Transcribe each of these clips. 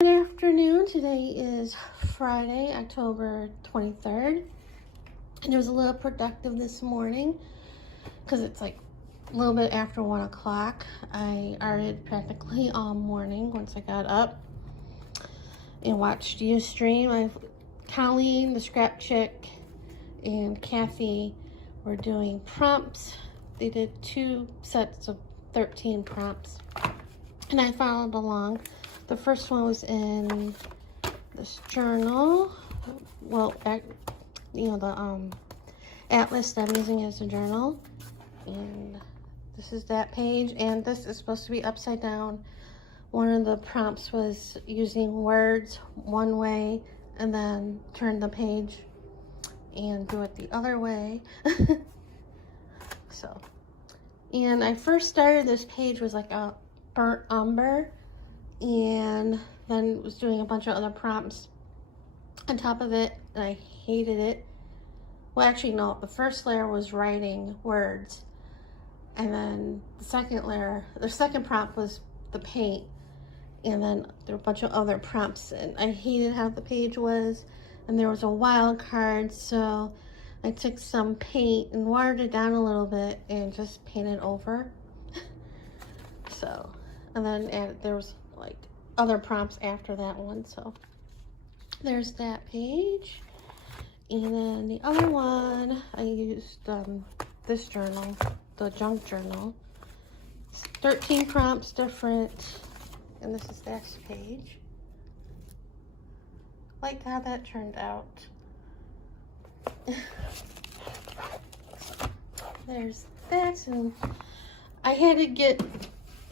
Good afternoon. Today is Friday, October 23rd, and it was a little productive this morning because it's like a little bit after 1 o'clock. I arted practically all morning once I got up and watched Ustream. Colleen, the scrap chick, and Kathy were doing prompts. They did 2 sets of 13 prompts, and I followed along. The first one was in this journal. Well, the atlas that I'm using as a journal. And this is that page, and this is supposed to be upside down. One of the prompts was using words one way and then turn the page and do it the other way. So, and I first started this page was like a burnt umber, and then was doing a bunch of other prompts on top of it, and I hated it. Well, actually no, the first layer was writing words, and then the second prompt was the paint, and then there were a bunch of other prompts, and I hated how the page was, and there was a wild card, so I took some paint and watered it down a little bit and just painted over. So, and then there was like other prompts after that one, so there's that page. And then the other one I used this journal, the junk journal. It's 13 prompts different, and this is that page. Like how that turned out. There's that, and I had to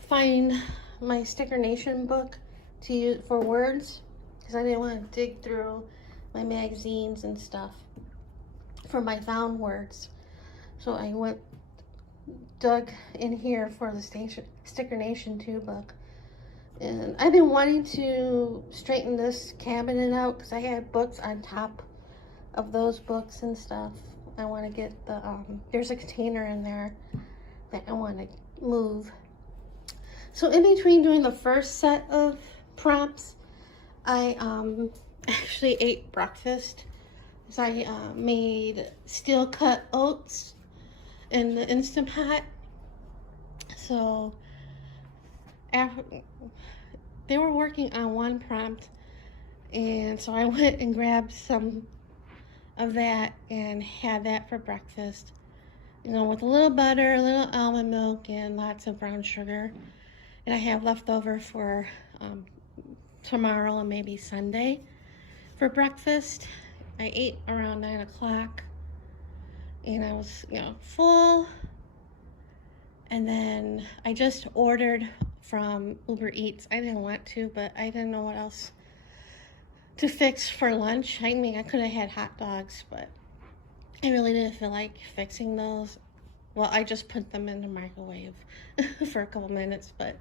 find my Sticker Nation book to use for words because I didn't want to dig through my magazines and stuff for my found words. So I dug in here for the Sticker Nation 2 book. And I've been wanting to straighten this cabinet out because I had books on top of those books and stuff. I want to get there's a container in there that I want to move. So in between doing the first set of prompts, I actually ate breakfast. So I made steel cut oats in the Instant Pot. So they were working on one prompt, and so I went and grabbed some of that and had that for breakfast, you know, with a little butter, a little almond milk, and lots of brown sugar. And I have leftover for tomorrow and maybe Sunday for breakfast. I ate around 9 o'clock, and I was, full. And then I just ordered from Uber Eats. I didn't want to, but I didn't know what else to fix for lunch. I mean, I could have had hot dogs, but I really didn't feel like fixing those. Well, I just put them in the microwave for a couple minutes, but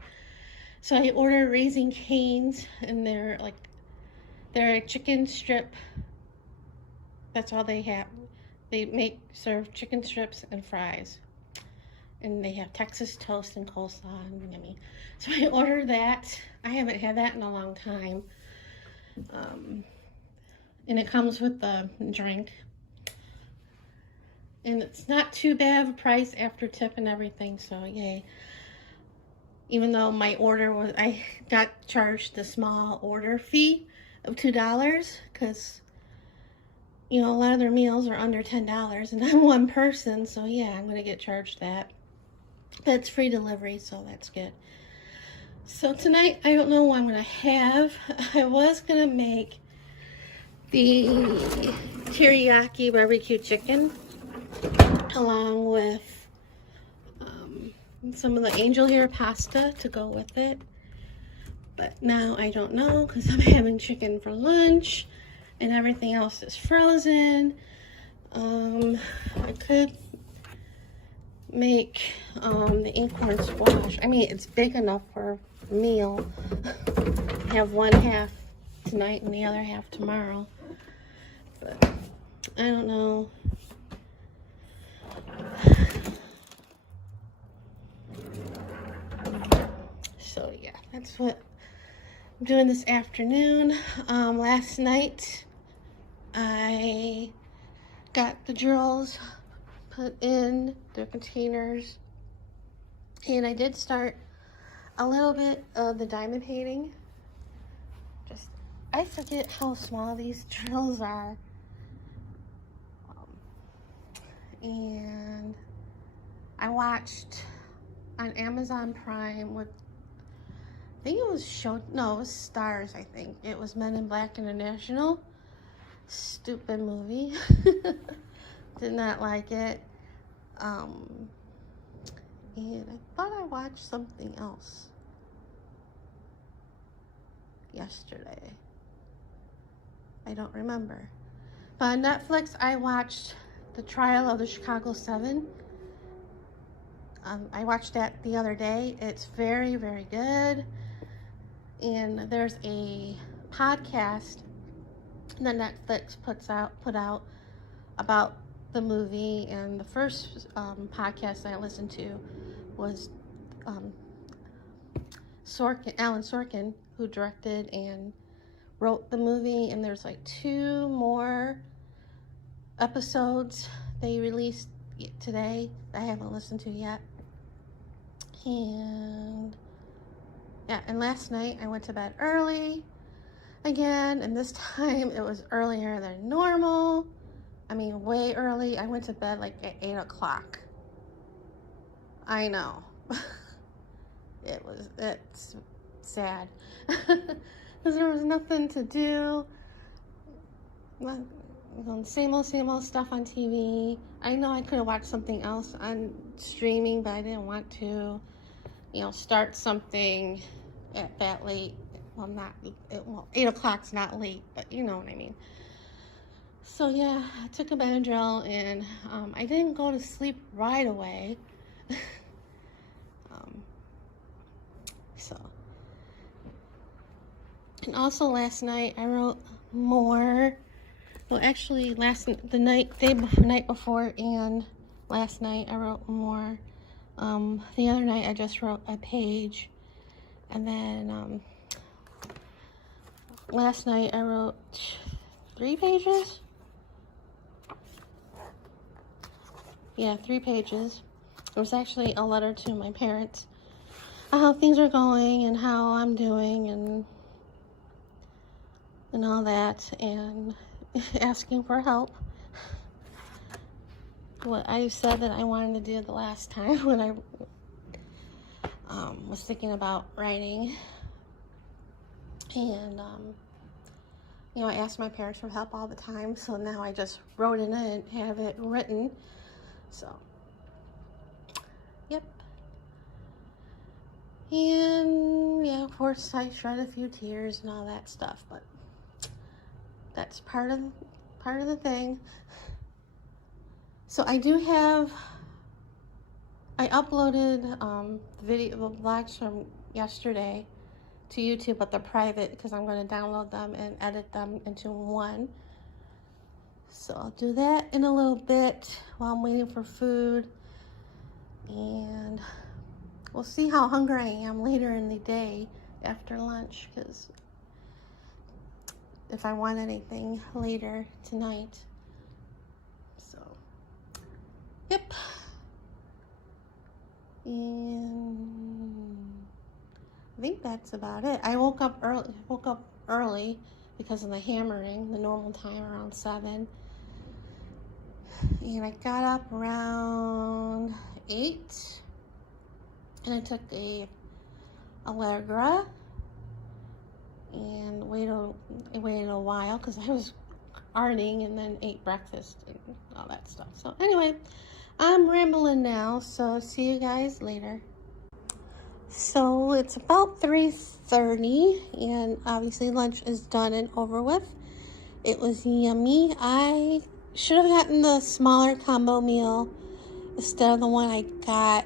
so I ordered Raising Cane's, and they're a chicken strip. That's all they have. They serve chicken strips and fries, and they have Texas toast and coleslaw and yummy. So I ordered that. I haven't had that in a long time. And it comes with the drink. And it's not too bad of a price after tip and everything, so yay. Even though my order was, I got charged the small order fee of $2 because, a lot of their meals are under $10, and I'm one person, so yeah, I'm going to get charged that. That's free delivery, so that's good. So tonight, I don't know what I'm going to have. I was going to make the teriyaki barbecue chicken along with some of the angel hair pasta to go with it. But now I don't know because I'm having chicken for lunch and everything else is frozen. I could make the acorn squash. I mean, it's big enough for a meal. Have one half tonight and the other half tomorrow. But I don't know. So yeah, that's what I'm doing this afternoon. Last night I got the drills put in their containers, and I did start a little bit of the diamond painting. I forget how small these drills are. And I watched on Amazon Prime with, I think it was it was Stars, I think. It was Men in Black International. Stupid movie. Did not like it. And I thought I watched something else yesterday. I don't remember. But on Netflix, I watched The Trial of the Chicago 7. I watched that the other day. It's very, very good. And there's a podcast that Netflix put out about the movie. And the first podcast I listened to was Alan Sorkin, who directed and wrote the movie. And there's like 2 more episodes they released today that I haven't listened to yet. And yeah, and last night I went to bed early again, and this time it was earlier than normal. I mean, way early. I went to bed like at 8 o'clock. I know. It's sad. Because there was nothing to do. Same old stuff on TV. I know I could have watched something else on streaming, but I didn't want to, start something at that late. Well, 8 o'clock's not late, but you know what I mean. So yeah, I took a Benadryl, and I didn't go to sleep right away. And also last night I wrote more. Well, actually, the night before, and last night I wrote more. The other night I just wrote a page, and then last night I wrote 3 pages. Yeah, 3 pages. It was actually a letter to my parents, how things are going and how I'm doing, and all that, and asking for help. What I said that I wanted to do the last time when I was thinking about writing. And I asked my parents for help all the time, so now I just wrote it in and have it written. So yep. And yeah, of course I shed a few tears and all that stuff, but that's part of the thing. So I uploaded the vlogs from yesterday to YouTube, but they're private because I'm going to download them and edit them into one. So I'll do that in a little bit while I'm waiting for food, and we'll see how hungry I am later in the day after lunch, because if I want anything later tonight. So yep. And I think that's about it. I woke up early because of the hammering, the normal time around 7. And I got up around 8. And I took a Allegra and I waited a while because I was ironing, and then ate breakfast and all that stuff. So anyway, I'm rambling now, so see you guys later. So it's about 3:30, and obviously lunch is done and over with. It was yummy. I should have gotten the smaller combo meal instead of the one I got,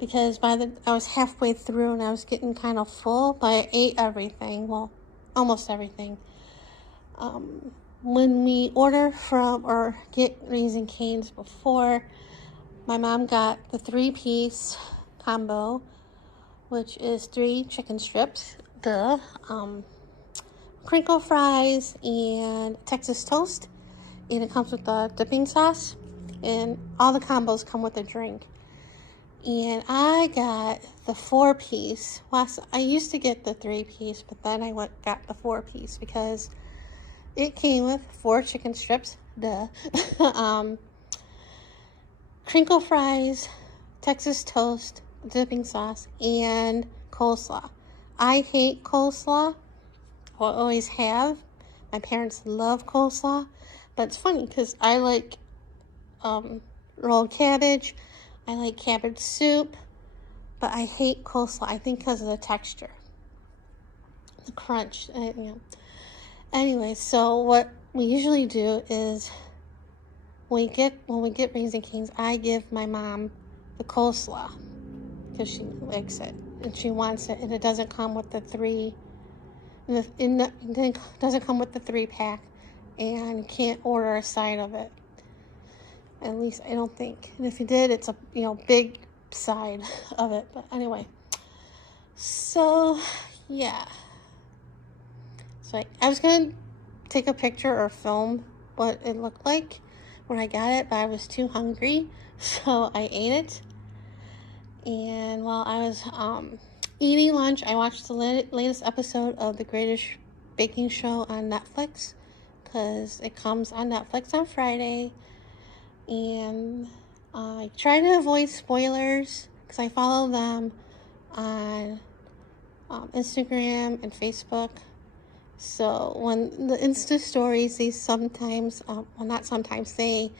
because I was halfway through and I was getting kind of full, but I ate everything. Well, almost everything. When we order from or get Raising Cane's before, my mom got the 3-piece combo, which is 3 chicken strips, the crinkle fries and Texas toast, and it comes with the dipping sauce, and all the combos come with a drink. And I got the 4-piece. Well, I used to get the 3-piece, but then I got the 4-piece because it came with 4 chicken strips, duh, crinkle fries, Texas toast, dipping sauce, and coleslaw. I hate coleslaw. I always have. My parents love coleslaw, but it's funny because I like rolled cabbage. I like cabbage soup, but I hate coleslaw. I think because of the texture, the crunch. Anyway, so what we usually do is when we get Raising Cane's, I give my mom the coleslaw because she likes it and she wants it, and it doesn't come with the 3. It doesn't come with the 3-pack, and you can't order a side of it. At least I don't think. And if you did, it's a big side of it. But anyway, so yeah. So I was gonna take a picture or film what it looked like when I got it, but I was too hungry, so I ate it. And while I was eating lunch, I watched the latest episode of The Greatest Baking Show on Netflix, because it comes on Netflix on Friday. And I try to avoid spoilers because I follow them on Instagram and Facebook. So when the Insta stories, they sometimes, not sometimes, they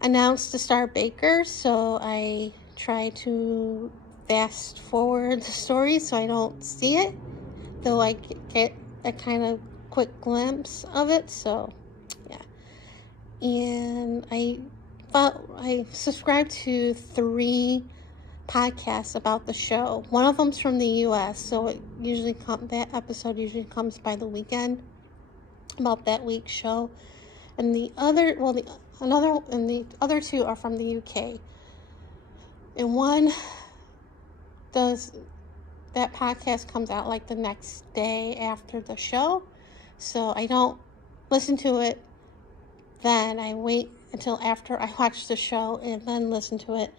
announce the star baker. So I try to fast forward the story so I don't see it, though I get a kind of quick glimpse of it. So yeah. And I subscribed to 3 podcasts about the show. One of them's from the U.S., so that episode usually comes by the weekend about that week's show. And the other 2 are from the UK. And that podcast comes out like the next day after the show, so I don't listen to it then. I wait until after I watch the show and then listen to it.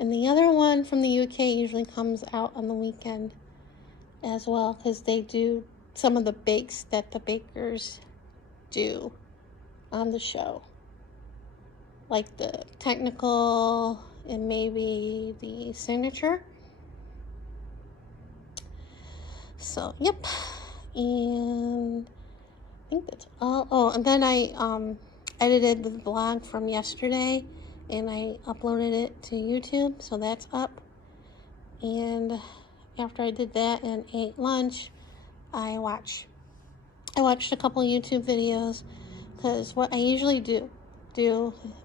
And the other one from the UK usually comes out on the weekend as well, because they do some of the bakes that the bakers do on the show, like the technical and maybe the signature. So yep. And I think that's all. Oh, and then I edited the vlog from yesterday and I uploaded it to YouTube, so that's up. And after I did that and ate lunch, I watched a couple YouTube videos, because what I usually do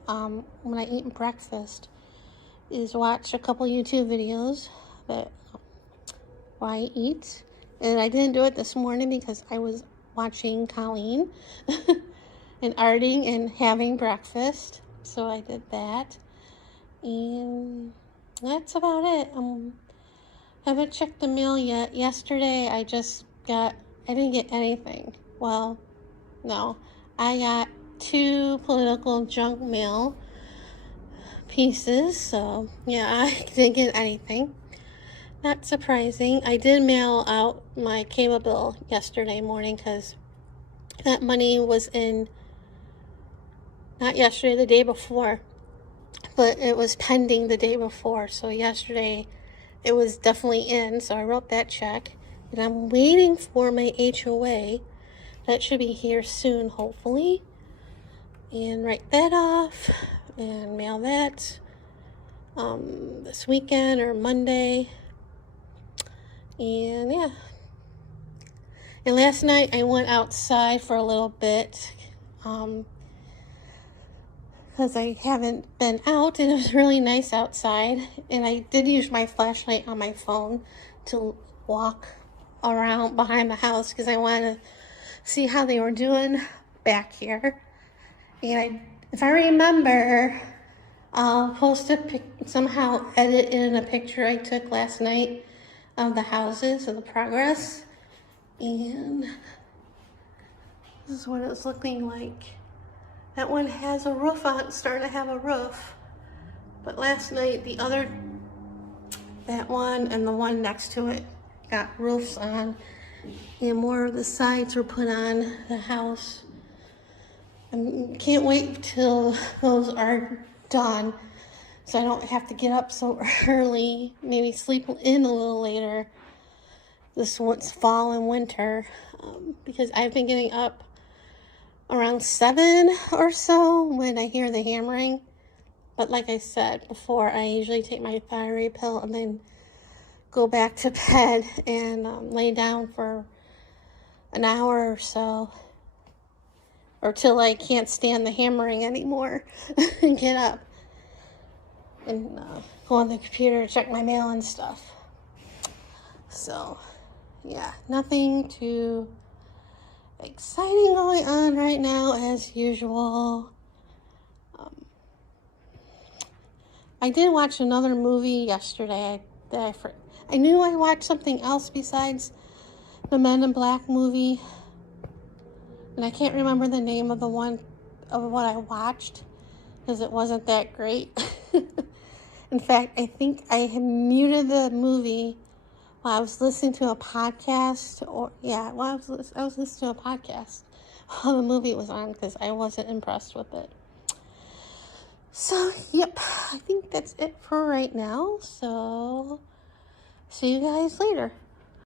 when I eat breakfast is watch a couple YouTube videos that while I eat. And I didn't do it this morning because I was watching Colleen and arting and having breakfast, so I did that. And that's about it. I haven't checked the mail yet. Yesterday I didn't get anything. Well, no, I got 2 political junk mail pieces, so yeah, I didn't get anything. Not surprising. I did mail out my cable bill yesterday morning because that money was in, not yesterday, the day before, but it was pending the day before. So yesterday it was definitely in, so I wrote that check. And I'm waiting for my HOA. That should be here soon, hopefully. And write that off and mail that this weekend or Monday. And yeah. And last night I went outside for a little bit because I haven't been out, and it was really nice outside. And I did use my flashlight on my phone to walk around behind the house because I wanted to see how they were doing back here. And if I remember, I'll post somehow edit in a picture I took last night of the houses, of the progress. And this is what it's looking like. That one has a roof on it, starting to have a roof. But last night, that one and the one next to it got roofs on, and more of the sides were put on the house. I can't wait till those are done, so I don't have to get up so early, maybe sleep in a little later this once fall and winter, because I've been getting up around 7 or so when I hear the hammering. But like I said before, I usually take my thyroid pill and then go back to bed and lay down for an hour or so, or till I can't stand the hammering anymore and get up and go on the computer, check my mail and stuff. So yeah, nothing too exciting going on right now as usual. I did watch another movie yesterday I knew I watched something else besides the Men in Black movie, and I can't remember the name of the one of what I watched because it wasn't that great. In fact, I think I had muted the movie while I was listening to a podcast, I was listening to a podcast while the movie was on because I wasn't impressed with it. So, yep, I think that's it for right now. So, see you guys later.